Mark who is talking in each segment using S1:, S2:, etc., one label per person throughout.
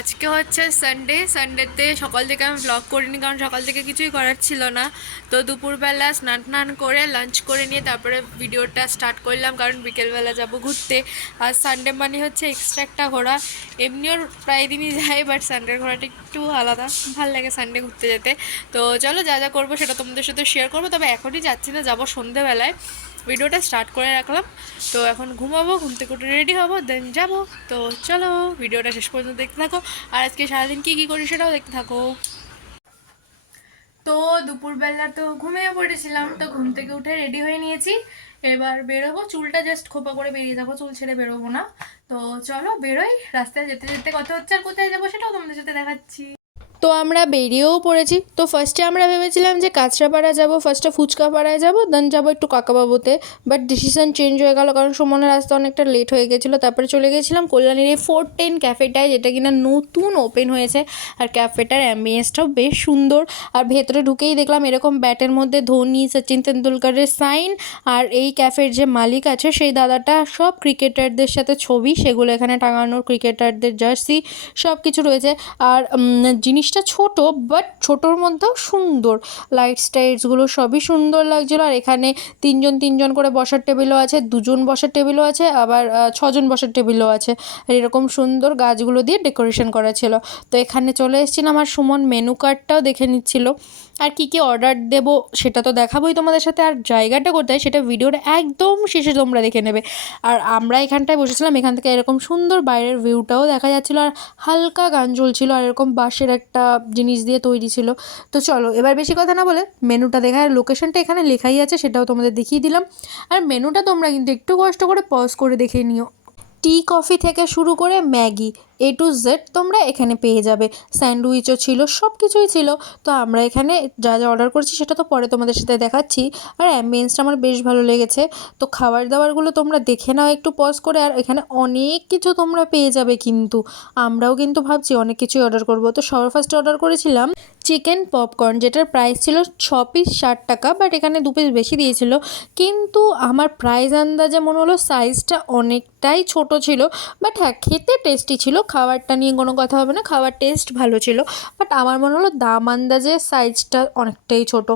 S1: আজকে হচ্ছে সানডে সানডেতে সকাল থেকে আমি ব্লগ করিনি, কারণ সকাল থেকে কিছুই করার ছিল না। তো দুপুরবেলা স্নান টান করে লাঞ্চ করে নিয়ে তারপরে ভিডিওটা স্টার্ট করলাম, কারণ বিকেলবেলা যাব ঘুরতে। আর সানডে মানে হচ্ছে এক্সট্রা একটা ঘোরা। এমনিও প্রায় দিনই যাই বাট সানডের ঘোরাটা একটু আলাদা। ভালো লাগে সানডে ঘুরতে যেতে। তো চলো যা যা করব সেটা তোমাদের সাথে শেয়ার করব। তবে এখনই যাচ্ছি না, যাব সন্ধেবেলায়। ভিডিওটা স্টার্ট করে রাখলাম। তো এখন ঘুমাবো, ঘুম থেকে উঠে রেডি হব দেন যাব। তো চলো, ভিডিওটা শেষ পর্যন্ত দেখতে থাকো। আর আজকে সারাদিন কী কী করি সেটাও দেখতে থাকো। তো দুপুরবেলা তো ঘুমিয়ে পড়েছিলাম, তো ঘুম থেকে উঠে রেডি হয়ে নিয়েছি। এবার বেরোবো, চুলটা জাস্ট খোপা করে বেরিয়ে যাব, চুল ছেড়ে বেরোবো না। তো চলো বেরোই, রাস্তায় যেতে যেতে কথা হচ্ছে আর কোথায় যাব সেটাও তোমাদের সাথে দেখাচ্ছি। তো আমরা বেরিয়েও পড়েছি। তো ফার্স্টে আমরা ভেবেছিলাম যে কাঁচরাপাড়া যাব ফার্স্টে ফুচকাপাড়ায় যাব দেন যাব একটু কাকাবাবুতে। বাট ডিসিশন চেঞ্জ হয়ে গেল কারণ সুমনের রাস্তা অনেকটা লেট হয়ে গেছিল। তারপরে চলে গেছিলাম কল্যাণীর এই ফোর টেন ক্যাফেটায় যেটা কিনা নতুন ওপেন হয়েছে। আর ক্যাফেটার অ্যাম্বিয়েন্সটাও বেশ সুন্দর। আর ভেতরে ঢুকেই দেখলাম এরকম ব্যাটের মধ্যে ধোনি সচিন তেন্ডুলকারের সাইন আর এই ক্যাফের যে মালিক আছে সেই দাদাটা সব ক্রিকেটারদের সাথে ছবি সেগুলো এখানে টাঙানোর ক্রিকেটারদের জার্সি সব কিছু রয়েছে। আর উম, জিনিসটা ছোট বাট ছোটোর মধ্যেও সুন্দর। লাইটস টাইটসগুলো সবই সুন্দর লাগছিল। আর এখানে তিনজন তিনজন করে বসার টেবিলও আছে, দুজন বসার টেবিলও আছে, আবার ছজন বসার টেবিলও আছে। আর এরকম সুন্দর গাছগুলো দিয়ে ডেকোরেশন করা ছিল। তো এখানে চলে এসেছিলাম আর সুমন মেনু কার্ডটাও দেখে নিচ্ছিল। আর কী কী অর্ডার দেব সেটা তো দেখাবোই তোমাদের সাথে। আর জায়গাটা কোথায় সেটা ভিডিওর একদম শেষে তোমরা দেখে নেবে। আর আমরা এখানটায় বসেছিলাম, এখান থেকে এরকম সুন্দর বাইরের ভিউটাও দেখা যাচ্ছিল। আর হালকা গান চলছিল আর এরকম বাঁশের একটা জিনিস দিয়ে তৈরি ছিল। তো চলো, এবার বেশি কথা না বলে মেনুটা দেখা, আর লোকেশনটা এখানে লেখাই আছে, সেটাও তোমাদের দেখিয়ে দিলাম। আর মেনুটা তোমরা কিন্তু একটু কষ্ট করে পজ করে দেখে নিও। টি কফি থেকে শুরু করে ম্যাগি এ টু জেড তোমরা এখানে পেয়ে যাবে। স্যান্ডউইচও ছিল সব কিছুই ছিল। তো আমরা এখানে যা যা অর্ডার করেছি সেটা তো পরে তোমাদের সাথে দেখাচ্ছি। আর অ্যাম্বিয়েন্সটা আমার বেশ ভালো লেগেছে। তো খাবার দাবারগুলো তোমরা দেখে নাও একটু পজ করে। আর এখানে অনেক কিছু তোমরা পেয়ে যাবে কিন্তু। আমরাও কিন্তু ভাবছি অনেক কিছুই অর্ডার করব। তো সবার ফার্স্টে অর্ডার করেছিলাম চিকেন পপকর্ন যেটার প্রাইস ছিল ছ পিস ষাট টাকা বাট এখানে দু পিস বেশি দিয়েছিল। কিন্তু আমার প্রাইস আন্দাজে মনে হলো সাইজটা অনেকটাই ছোট ছিল বাট হ্যাঁ খেতে টেস্টি ছিল খাবারটা নিয়ে কোনো কথা হবে না, খাবার টেস্ট ভালো ছিল। বাট আমার মনে হলো দাম আন্দাজে সাইজটা অনেকটাই ছোট।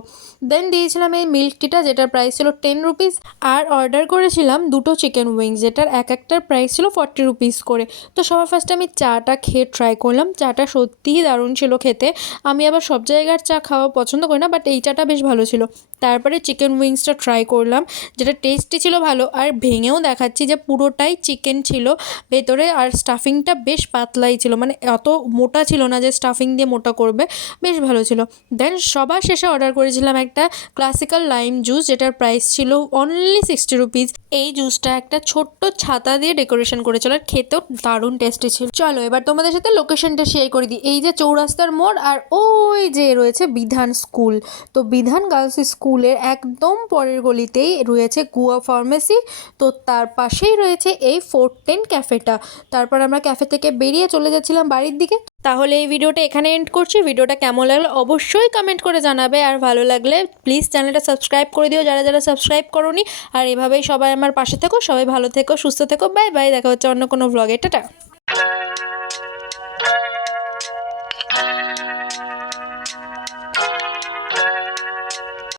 S1: দেন দিয়েছিলাম এই মিল্ক টিটা যেটার প্রাইস ছিল টেন রুপিস আর অর্ডার করেছিলাম দুটো চিকেন উইংস যেটার এক একটার প্রাইস ছিল ফর্টি রুপিস করে। তো সবার ফার্স্টে আমি চাটা খেয়ে ট্রাই করলাম। চাটা সত্যিই দারুণ ছিল খেতে। আমি আবার সব জায়গার চা খাওয়া পছন্দ করি না বাট এই চাটা বেশ ভালো ছিল। তারপরে চিকেন উইংসটা ট্রাই করলাম। যেটা টেস্টি ছিল ভালো, আর ভেঙেও দেখাচ্ছি যে পুরোটাই চিকেন ছিল। ভেতরে আর স্টাফিংটা বেশ পাতলাই ছিল মানে অত মোটা ছিল না যে স্টাফিং দিয়ে মোটা করবে, বেশ ভালো ছিল। দেন সবার শেষে অর্ডার করেছিলাম একটা ক্লাসিক্যাল লাইম জুস যেটার প্রাইস ছিল অনলি সিক্সটি রুপিস এই জুসটা একটা ছোট্ট ছাতা দিয়ে ডেকোরেশন করেছিল আর খেতেও দারুণ টেস্টি ছিল। চলো, এবার তোমাদের সাথে লোকেশনটা শেয়ার করে দিই। এই যে চৌরাস্তার মোড় আর ওই যে রয়েছে বিধান স্কুল তো বিধান গার্লস স্কুলের একদম পরের গলিতেই রয়েছে গুয়া ফার্মেসি তো তার পাশেই রয়েছে এই ফোর টেন ক্যাফেটা তারপর আমরা ক্যাফে থেকে বেরিয়ে চলে যাচ্ছিলাম বাড়ির দিকে। তাহলে এই ভিডিওটা এখানে এন্ড করছি। ভিডিওটা কেমন লাগল অবশ্যই কমেন্ট করে জানাবে। আর ভালো লাগলে প্লিজ চ্যানেলটা সাবস্ক্রাইব করে দিও যারা যারা সাবস্ক্রাইব করোনি। আর এভাবেই সবাই আমার পাশে থেকো, সবাই ভালো থেকো, সুস্থ থেকো। বাই বাই দেখা হচ্ছে অন্য কোনো ব্লগে টাটা।